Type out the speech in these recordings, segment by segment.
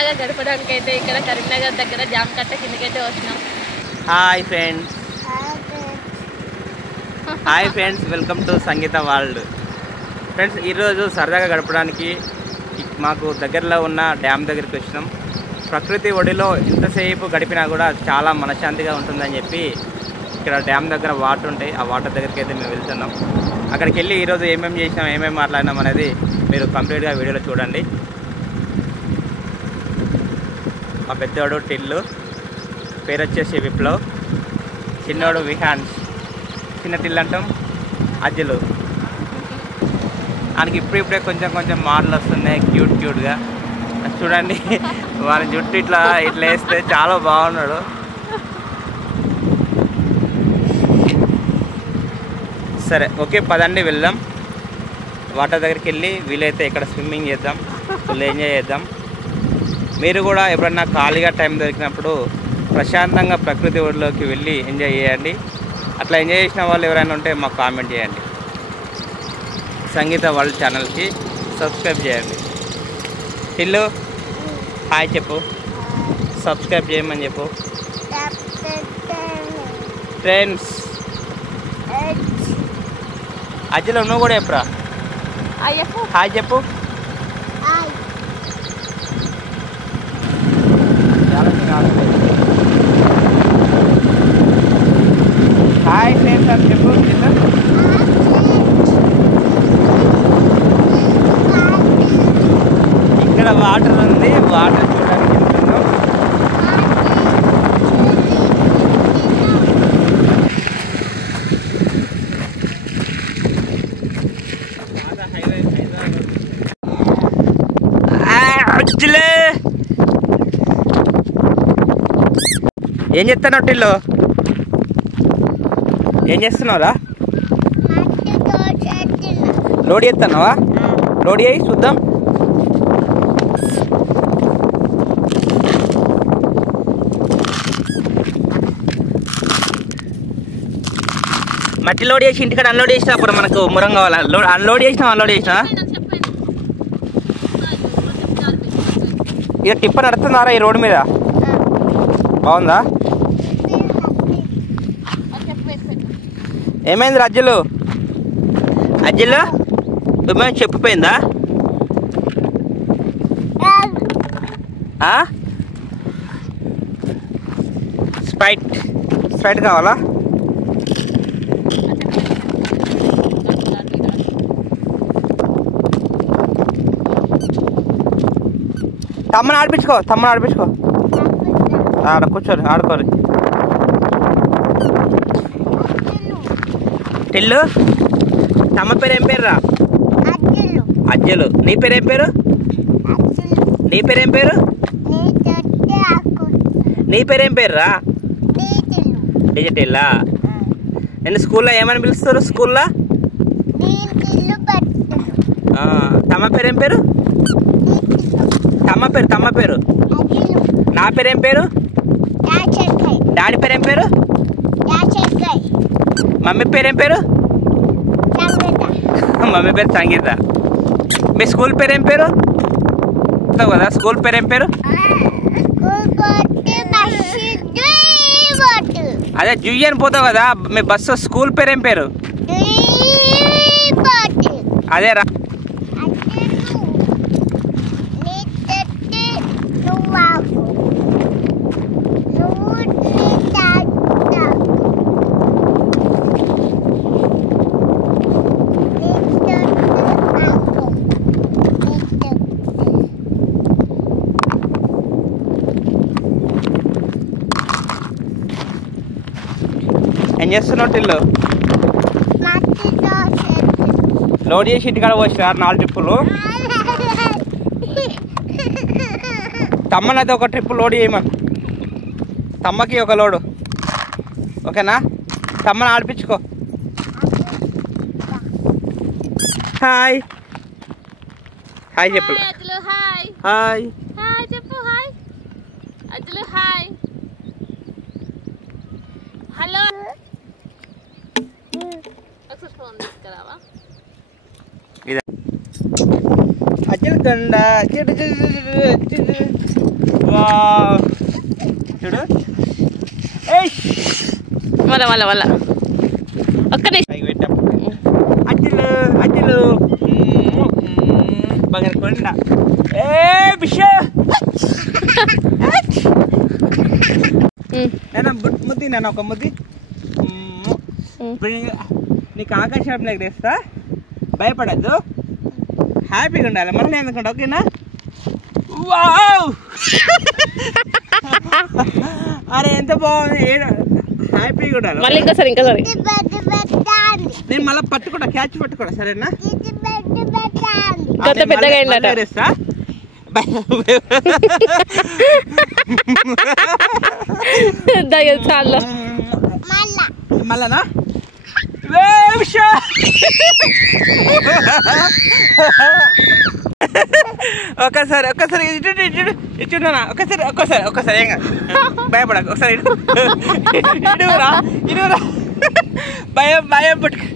సరదాగా గడపడానికి అయితే ఇక్కడ కరీంనగర్ దగ్గర జామకట్ట కిందకైతే వస్తున్నాం. Hi friends welcome to Sangeetha world. Friends ఈరోజు సరదాగా గడపడానికి మాకు దగ్గరలో ఉన్న డ్యామ్ దగ్గరికి వచ్చినాం. ప్రకృతి ఒడిలో ఎంతసేపు గడిపినా కూడా చాలా మనశ్శాంతిగా ఉంటుందని చెప్పి ఇక్కడ డ్యామ్ దగ్గర వాటర్ ఉంటాయి. ఆ వాటర్ దగ్గరికి అయితే మేము వెళ్తున్నాం. అక్కడికి వెళ్ళి ఈరోజు ఏమేమి చేసినాం, ఏమేమి మాట్లాడినాం అనేది మీరు కంప్లీట్గా వీడియోలో చూడండి. మా పెద్దవాడు టిల్లు, పేరు వచ్చేసి విప్లవ్, చిన్నోడు విహాన్స్, చిన్న టిల్లు అంటాం అజ్జలు. ఆయనకి ఇప్పుడిప్పుడే కొంచెం మాటలు వస్తున్నాయి క్యూట్గా. చూడండి వాళ్ళ జుట్టు ఇట్లా వేస్తే చాలా బాగున్నాడు. సరే ఓకే పదండి వెళ్దాం. వాటర్ దగ్గరికి వెళ్ళి వీలైతే ఇక్కడ స్విమ్మింగ్ చేద్దాం, ఫుల్ ఎంజాయ్ చేద్దాం. మీరు కూడా ఎప్పుడన్నా ఖాళీగా టైం దొరికినప్పుడు ప్రశాంతంగా ప్రకృతి ఒడిలోకి వెళ్ళి ఎంజాయ్ చేయండి. అట్లా ఎంజాయ్ చేసిన వాళ్ళు ఎవరైనా ఉంటే మాకు కామెంట్ చేయండి. సంగీత వరల్డ్ ఛానల్కి సబ్స్క్రైబ్ చేయండి. టిల్లు హాయ్ చెప్పు, సబ్స్క్రైబ్ చేయమని చెప్పు. ఫ్రెండ్స్ అజ్జలో నువ్వు కూడా చెప్పురా, హాయ్ చెప్పు. హాయ్ ఫ్రెండ్స్ అని చెప్పు. ఇక్కడ వాటర్ ఉంది, వాటర్ చూడడానికి వెళ్తున్నాం. ఏం చేస్తున్నావు టిల్లు, ఏం చేస్తున్నావురా? లోడ్ చేస్తున్నావా? లోడ్ చేయి చూద్దాం. మట్టి లోడ్ చేసి ఇంటికాడ అన్లోడ్ చేసినా అప్పుడు మనకు మురం కావాలా? అన్లోడ్ చేసినా ఇక టిప్పర్ నడుతున్నారా ఈ రోడ్డు మీద? బాగుందా? ఏమైంది అజ్జలు? ఏమైనా చెప్పిపోయిందా? స్ప్రైట్ కావాలా? తమ్మని ఆడిపించుకో ఆడ కూర్చోని ఆడుకోవాలి. టిల్లు తమ్మ పేరు ఏం పేరు రా? అజ్జలు. నీ పేరేం పేరు? నీ పేరేం పేరు రా? డిజిటల్లా. నేను స్కూల్లో ఏమని పిలుస్తారు? స్కూల్లో తమ్మ పేరేం పేరు? తమ్మ పేరు. నా పేరేం పేరు? డాడీ పేరేం పేరు? మమ్మీ పేరేం పేరు? మమ్మీ పేరు సంగీత. మీ స్కూల్ పేరేం పేరు కదా? స్కూల్ పేరేం పేరు? అదే జుయ్యి అని పోతావు కదా, మీ బస్సు స్కూల్ పేరేం పేరు? అదే రా. ఏం చేస్తున్నావు టిల్లు? లోడ్ చేసి ఇంటికాడ వచ్చినారు 4 ట్రిప్పులు. తమ్మనైతే ఒక ట్రిప్ లోడ్ చేయమని, తమ్మకి ఒక లోడు. ఓకేనా? తమ్మని ఆడిపించుకో. హాయ్ చెప్పు. హాయ్ చెప్పు. హాయ్ అజ్జలు. Hi hello. అజ్జలు గండ చూడు మళ్ళా మళ్ళా మళ్ళా ఒక్క పెట్టాం అజ్జులు అజ్జులు బంగారు కొండ బిష నేను ముద్ది నేను ఒక ముద్ది నీకు ఆకాశంలోకి తెస్తా భయపడద్దు హ్యాపీగా ఉండాలి మళ్ళీ ఎందుకంటే ఓకేనా వావ్ అరే ఎంత బాగుంది హ్యాపీగా ఉండాలి మళ్ళీ ఇంకోసారి నేను మళ్ళీ పట్టుకుంటా క్యాచ్ పట్టుకోడా సరేనా కొత్త పెద్దగా అయిందట చాలా మళ్ళనా ఒక్కసారి ఒక్కసారి ఇచ్చున్నా ఒక్కసారి ఏం భయపడక ఒకసారి ఇడురా భయం పట్టుకు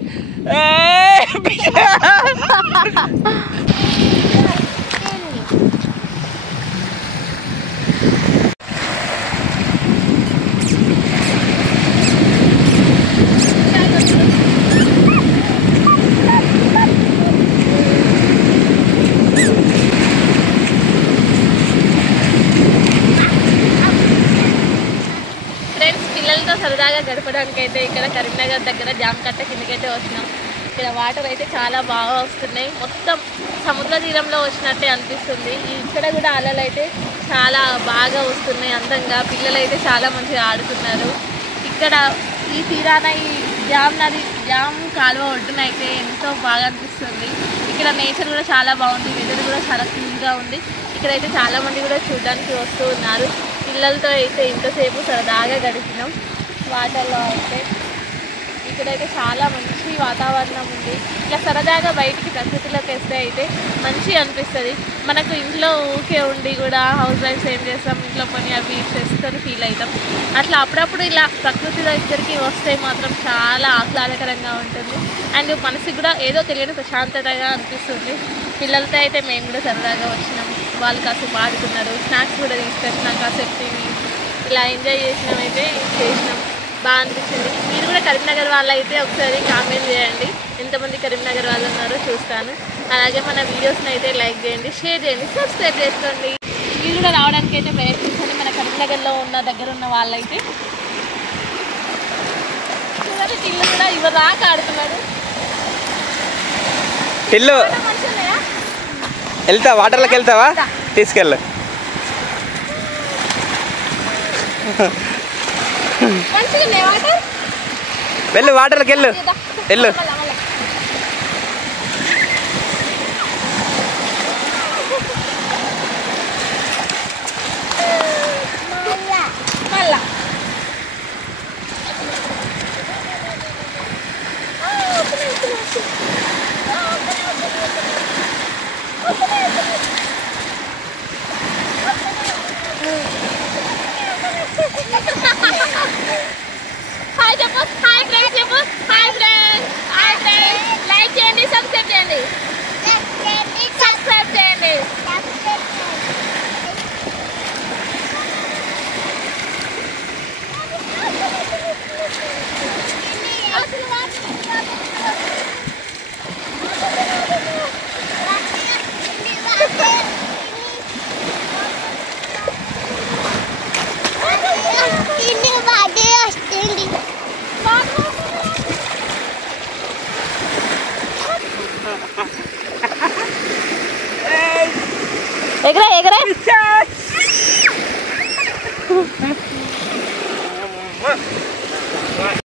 పిల్లలతో సరదాగా గడపడానికి అయితే ఇక్కడ కరీంనగర్ దగ్గర జామకట్ట కిందకైతే వచ్చినాం. ఇక్కడ వాటర్ అయితే చాలా బాగా వస్తున్నాయి, మొత్తం సముద్ర తీరంలో వచ్చినట్టే అనిపిస్తుంది. ఇక్కడ కూడా అలలు అయితే చాలా బాగా వస్తున్నాయి అందంగా. పిల్లలు అయితే చాలా మంచిగా ఆడుతున్నారు. ఇక్కడ ఈ తీరాన ఈ జామ్ కాలువ ఒడ్డున అయితే ఎంతో బాగా అనిపిస్తుంది. ఇక్కడ నేచర్ కూడా చాలా బాగుంది, వెదర్ కూడా చాలా కూల్గా ఉంది. ఇక్కడైతే చాలామంది కూడా చూడడానికి వస్తూ ఉన్నారు. పిల్లలతో అయితే ఇంతసేపు సరదాగా గడిపినాం వాటర్లో. అయితే ఇక్కడైతే చాలా మంచి వాతావరణం ఉంది. ఇట్లా సరదాగా బయటికి ప్రకృతిలోకి వస్తే అయితే మంచిగా అనిపిస్తుంది. మనకు ఇంట్లో ఊకే ఉండి కూడా హౌస్ వైఫ్స్ ఏం చేస్తాం, ఇంట్లో పని అవి చేసుకొని ఫీల్ అవుతాం. అట్లా అప్పుడప్పుడు ఇలా ప్రకృతి దగ్గరికి వస్తే మాత్రం చాలా ఆహ్లాదకరంగా ఉంటుంది. అండ్ మనసుకి కూడా ఏదో తెలియని ప్రశాంతతగా అనిపిస్తుంది. పిల్లలతో అయితే మేము కూడా సరదాగా వచ్చినాం. వాళ్ళు కాసేపు ఆడుకున్నారు, స్నాక్స్ కూడా తీసుకొచ్చినాం, కాసేపు తిని ఇలా ఎంజాయ్ చేసినామైతే చేసినాం. బాగా అనిపించింది. మీరు కూడా కరీంనగర్ వాళ్ళు అయితే ఒకసారి కామెంట్ చేయండి, ఎంతమంది కరీంనగర్ వాళ్ళు ఉన్నారో చూస్తాను. అలాగే మన వీడియోస్ని అయితే లైక్ చేయండి, షేర్ చేయండి, సబ్స్క్రైబ్ చేసుకోండి. మీరు కూడా రావడానికి అయితే ప్రయత్నించండి మన కరీంనగర్లో ఉన్న దగ్గర ఉన్న వాళ్ళైతే. చూడండి టిల్లు కూడా ఇవ్వరు దాకా ఆడుతున్నాడు. టిల్లు వెళ్తా వాటర్లోకి వెళ్తావా? తీసుకెళ్ళు. వెళ్ళు వాటర్లోకి వెళ్ళు వెళ్ళు. హాయ్ చెప్పు, హాయ్ ఫ్రెండ్స్ చెప్పు, hi friends, hi friends. Like చేయండి, సబ్స్క్రైబ్ చేయండి, సబ్స్క్రైబ్ చేయండి. ఎగరా ఎగరా